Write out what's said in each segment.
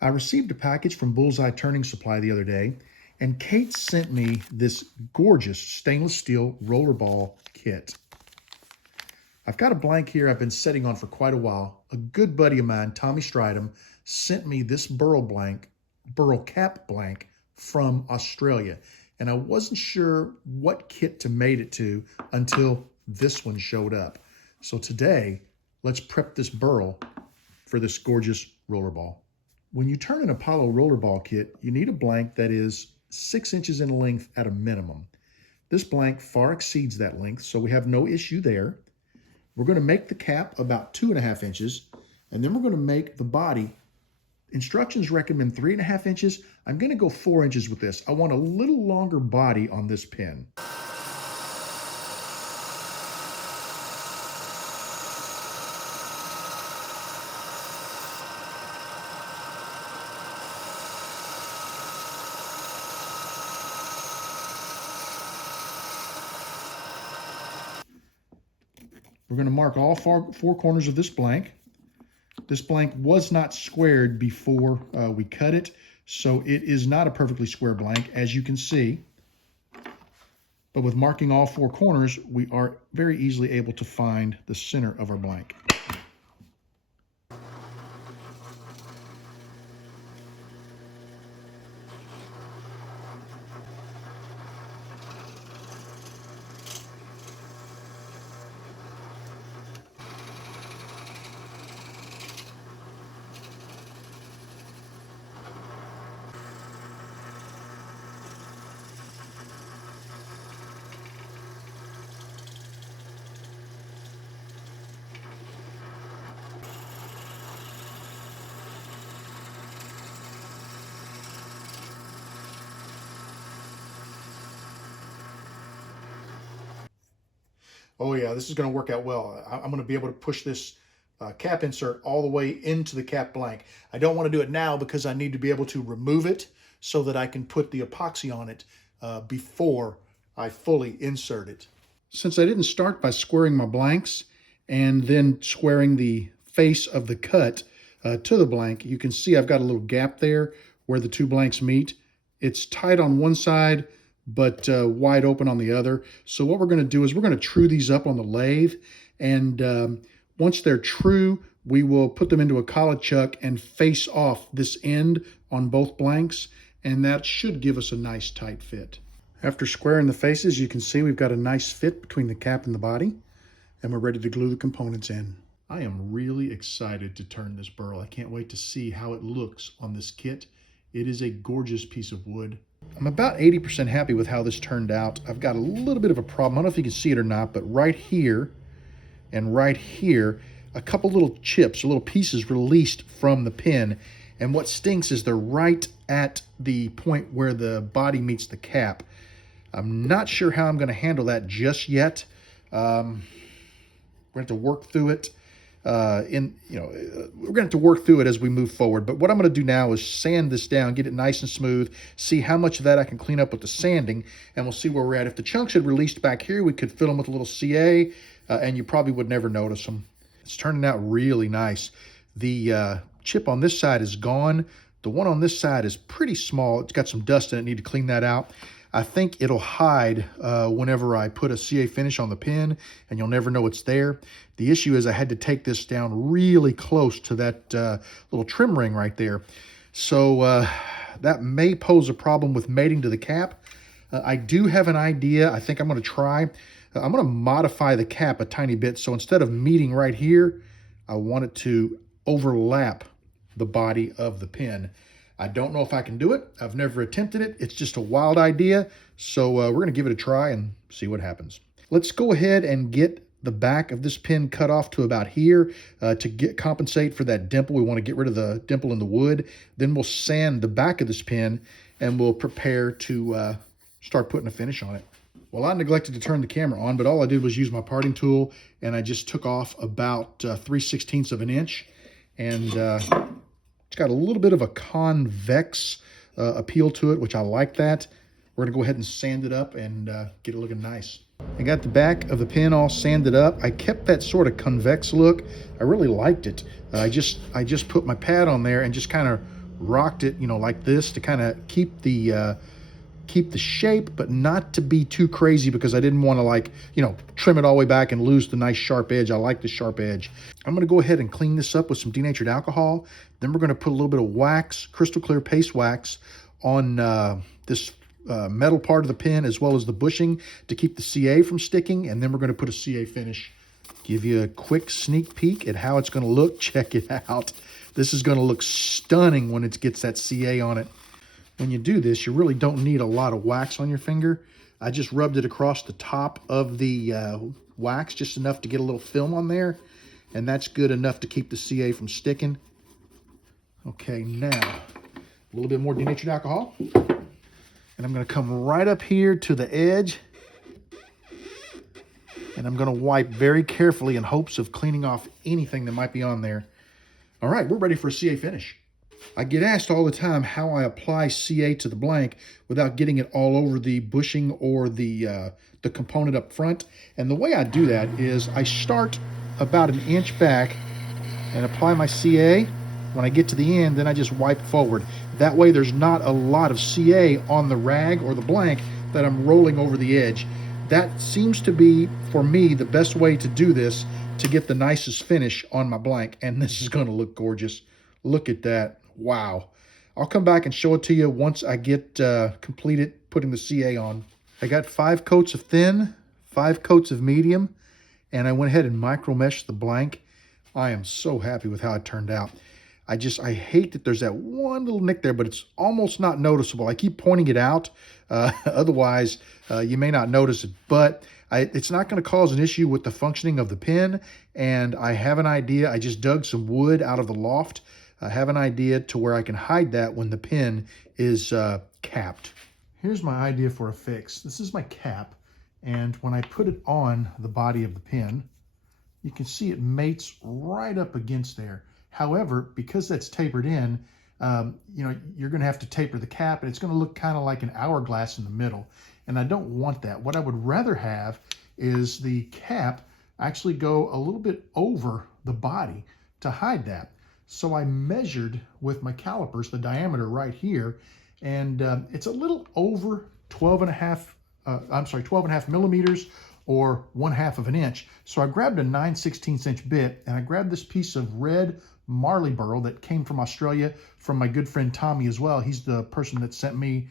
I received a package from Bullseye Turning Supply the other day, and Kate sent me this gorgeous stainless steel rollerball kit. I've got a blank here I've been sitting on for quite a while. A good buddy of mine, Tommy Stridham, sent me this Burl Cap blank from Australia. And I wasn't sure what kit to mate it to until this one showed up. So today, let's prep this Burl for this gorgeous rollerball. When you turn an Apollo rollerball kit, you need a blank that is 6 inches in length at a minimum. This blank far exceeds that length, so we have no issue there. We're going to make the cap about 2.5 inches, and then we're going to make the body. Instructions recommend 3.5 inches. I'm going to go 4 inches with this. I want a little longer body on this pin. We're going to mark all four corners of this blank. This blank was not squared before we cut it, so it is not a perfectly square blank, as you can see. But with marking all 4 corners, we are very easily able to find the center of our blank. Oh yeah, this is going to work out well. I'm going to be able to push this cap insert all the way into the cap blank. I don't want to do it now because I need to be able to remove it so that I can put the epoxy on it before I fully insert it. Since I didn't start by squaring my blanks and then squaring the face of the cut to the blank, you can see I've got a little gap there where the 2 blanks meet. It's tight on one side, but wide open on the other. So what we're going to do is we're going to true these up on the lathe, and once they're true, we will put them into a collet chuck and face off this end on both blanks, and that should give us a nice tight fit. After squaring the faces, you can see we've got a nice fit between the cap and the body, and we're ready to glue the components in. I am really excited to turn this Burl. I can't wait to see how it looks on this kit. It is a gorgeous piece of wood. I'm about 80% happy with how this turned out. I've got a little bit of a problem. I don't know if you can see it or not, but right here and right here, a couple little chips, little pieces released from the pin. And what stinks is they're right at the point where the body meets the cap. I'm not sure how I'm going to handle that just yet. We're going to have to work through it. We're going to have to work through it as we move forward. But what I'm going to do now is sand this down, get it nice and smooth, see how much of that I can clean up with the sanding, and we'll see where we're at. If the chunks had released back here, we could fill them with a little CA, and you probably would never notice them. It's turning out really nice. The chip on this side is gone. The one on this side is pretty small. It's got some dust in it. I need to clean that out. I think it'll hide whenever I put a CA finish on the pin, and you'll never know it's there. The issue is I had to take this down really close to that little trim ring right there. So that may pose a problem with mating to the cap. I do have an idea. I think I'm going to try. I'm going to modify the cap a tiny bit. So instead of meeting right here, I want it to overlap the body of the pin. I don't know if I can do it. I've never attempted it. It's just a wild idea. So we're going to give it a try and see what happens. Let's go ahead and get the back of this pin cut off to about here to compensate for that dimple. We want to get rid of the dimple in the wood. Then we'll sand the back of this pin and we'll prepare to start putting a finish on it. Well, I neglected to turn the camera on, but all I did was use my parting tool, and I just took off about 3/16 of an inch. And it's got a little bit of a convex appeal to it, which I like that. We're going to go ahead and sand it up and get it looking nice. I got the back of the pin all sanded up. I kept that sort of convex look. I really liked it. I just put my pad on there and just kind of rocked it, like this to kind of keep the shape, but not to be too crazy because I didn't want to trim it all the way back and lose the nice sharp edge. I like the sharp edge. I'm going to go ahead and clean this up with some denatured alcohol. Then we're going to put a little bit of wax, crystal clear paste wax on this metal part of the pin as well as the bushing to keep the CA from sticking. And then we're going to put a CA finish. Give you a quick sneak peek at how it's going to look. Check it out. This is going to look stunning when it gets that CA on it. When you do this, you really don't need a lot of wax on your finger. I just rubbed it across the top of the wax, just enough to get a little film on there. And that's good enough to keep the CA from sticking. Okay, now, a little bit more denatured alcohol. And I'm going to come right up here to the edge. And I'm going to wipe very carefully in hopes of cleaning off anything that might be on there. All right, we're ready for a CA finish. I get asked all the time how I apply CA to the blank without getting it all over the bushing or the component up front. And the way I do that is I start about an inch back and apply my CA. When I get to the end, then I just wipe forward. That way there's not a lot of CA on the rag or the blank that I'm rolling over the edge. That seems to be, for me, the best way to do this to get the nicest finish on my blank. And this is going to look gorgeous. Look at that. Wow. I'll come back and show it to you once I get completed putting the CA on. I got 5 coats of thin, 5 coats of medium, and I went ahead and micro meshed the blank. I am so happy with how it turned out. I hate that there's that one little nick there, but it's almost not noticeable. I keep pointing it out. Otherwise, you may not notice it, but it's not going to cause an issue with the functioning of the pin. And I have an idea. I just dug some wood out of the loft. I have an idea to where I can hide that when the pin is capped. Here's my idea for a fix. This is my cap, and when I put it on the body of the pin, you can see it mates right up against there. However, because that's tapered in, you're going to have to taper the cap, and it's going to look kind of like an hourglass in the middle, and I don't want that. What I would rather have is the cap actually go a little bit over the body to hide that. So I measured with my calipers the diameter right here, and it's a little over 12 and a half millimeters, or 1/2 of an inch. So I grabbed a 9/16 inch bit, and I grabbed this piece of red Marley burl that came from Australia from my good friend Tommy as well. He's the person that sent me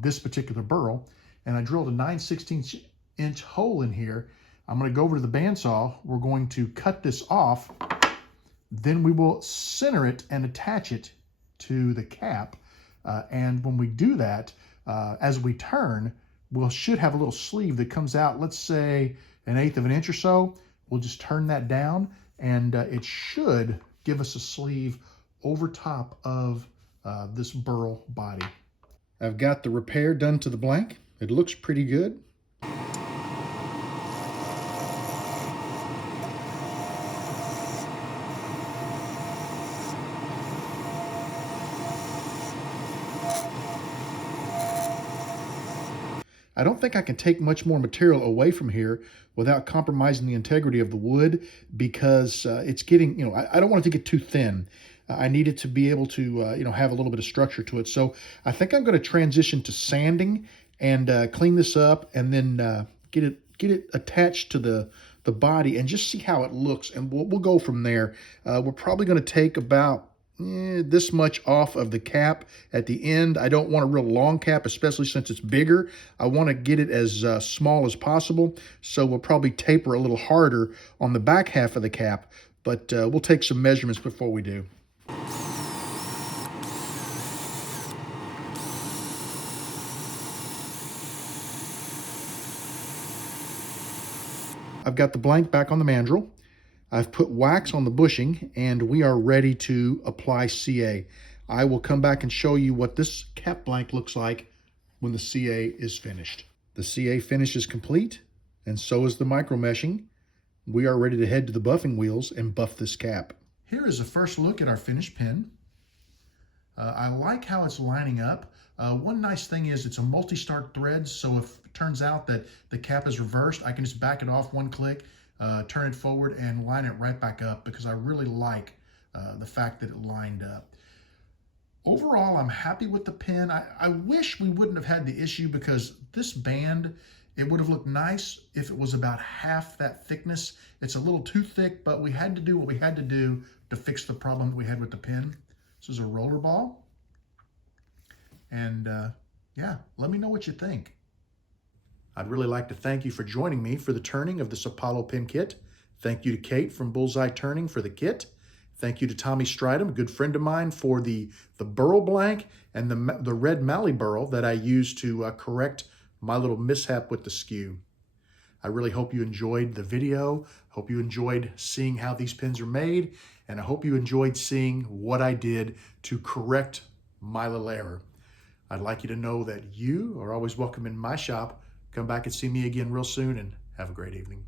this particular burl, and I drilled a 9/16 inch hole in here. I'm going to go over to the bandsaw. We're going to cut this off. Then we will center it and attach it to the cap. And when we do that, as we turn, we should have a little sleeve that comes out, let's say 1/8 of an inch or so. We'll just turn that down, and it should give us a sleeve over top of this burl body. I've got the repair done to the blank. It looks pretty good. I don't think I can take much more material away from here without compromising the integrity of the wood, because it's getting, I don't want it to get too thin. I need it to be able to, have a little bit of structure to it. So I think I'm going to transition to sanding and clean this up, and then get it attached to the body and just see how it looks. And we'll go from there. We're probably going to take about this much off of the cap at the end. I don't want a real long cap, especially since it's bigger. I want to get it as small as possible, so we'll probably taper a little harder on the back half of the cap, but we'll take some measurements before we do. I've got the blank back on the mandrel. I've put wax on the bushing, and we are ready to apply CA. I will come back and show you what this cap blank looks like when the CA is finished. The CA finish is complete, and so is the micro meshing. We are ready to head to the buffing wheels and buff this cap. Here is a first look at our finished pin. I like how it's lining up. One nice thing is it's a multi-start thread, so if it turns out that the cap is reversed, I can just back it off one click, turn it forward, and line it right back up, because I really like the fact that it lined up. Overall, I'm happy with the pen. I wish we wouldn't have had the issue because this band, it would have looked nice if it was about half that thickness. It's a little too thick, but we had to do what we had to do to fix the problem that we had with the pen. This is a roller ball. And yeah, let me know what you think. I'd really like to thank you for joining me for the turning of this Apollo pen kit. Thank you to Kate from Bullseye Turning for the kit. Thank you to Tommy Stridham, a good friend of mine, for the Burl blank and the red Mally Burl that I used to correct my little mishap with the skew. I really hope you enjoyed the video. Hope you enjoyed seeing how these pens are made, and I hope you enjoyed seeing what I did to correct my little error. I'd like you to know that you are always welcome in my shop. Come back and see me again real soon, and have a great evening.